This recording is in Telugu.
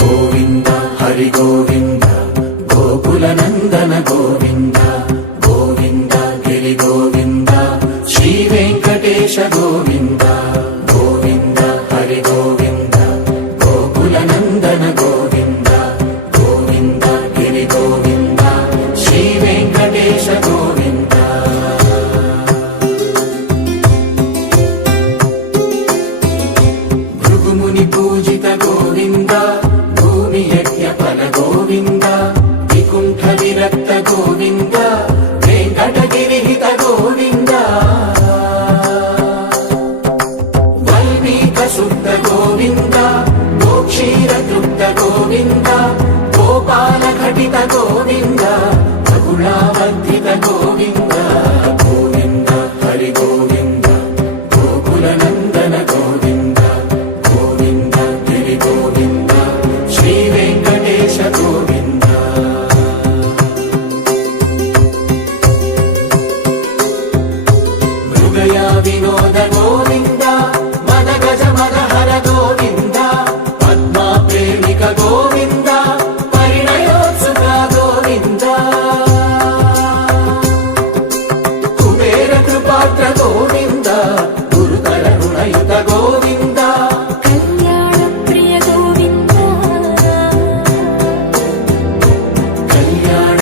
గోవింద హరి గోవింద గోకుల నందన గోవింద గోవింద గిరి గోవింద శ్రీ వెంకటేశ గోవింద గోవింద హరి గోవింద గోకుల నందన గోవింద గోవింద గిరి గోవింద శ్రీ వెంకటేశ గోవింద భృగుముని పూజిత గోవింద భూమి యజ్ఞ ఫల గోవింద వికుంఠ విరక్త గోవింద వెంకటగిరిహిత గోవింద వల్మీక శుద్ధ గోవింద గోక్షీర తృప్త గోవింద గోపాల ఘటిత గోవింద రఘుళావర్ధిత గోవింద